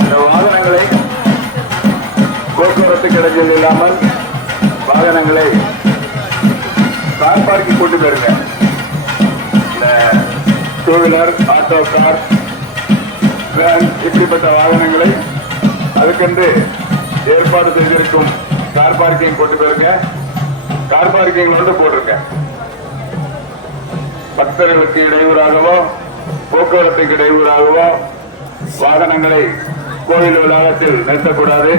இந்த வாகனங்களை போக்குவரத்து கிடைச்சல் இல்லாமல் வாகனங்களை கார் பார்க்கிங் கொண்டு போயிருங்க இந்த two wheeler auto car van இப்படிப்பட்ட வாகனங்களை அதுக்கென்று ஏற்பாடு செய்திருக்கும் கார் பார்க்கிங் கொண்டு போயிருங்க கார் பார்க்கிங் வந்து போட்டிருக்க பக்தர்களுக்கு இடையூறாகவோ போக்குவரத்துக்கு இடையூறாகவோ வாகனங்களை கோயில் வளாகத்தில் நிறுத்தக்கூடாது.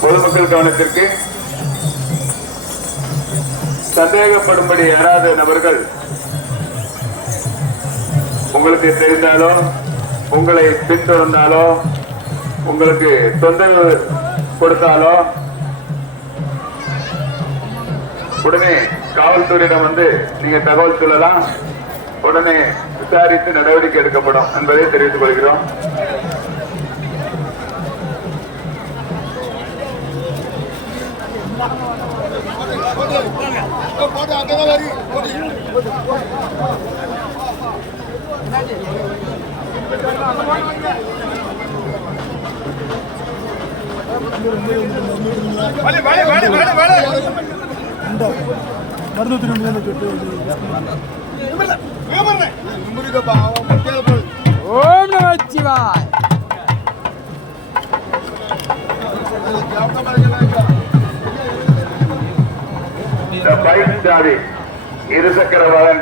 பொதுமக்கள் கவனத்திற்கு சந்தேகப்படும்படி யாராவது நபர்கள் உங்களுக்கு தெரிந்தாலோ உங்களை பின்தொடர்ந்தாலோ உங்களுக்கு தொந்தரவு கொடுத்தாலோ உடனே காவல்துறையிடம் வந்து நீங்க தகவல் சொல்லலாம். உடனே விசாரித்து நடவடிக்கை எடுக்கப்படும் என்பதை தெரிவித்துக் கொள்கிறோம். இந்த മരുന്ന് തിരുവനന്തപുരം കിട്ടും ഓം നമ ശിവായ. இந்த பைக் சாவி இருசக்கர வாகன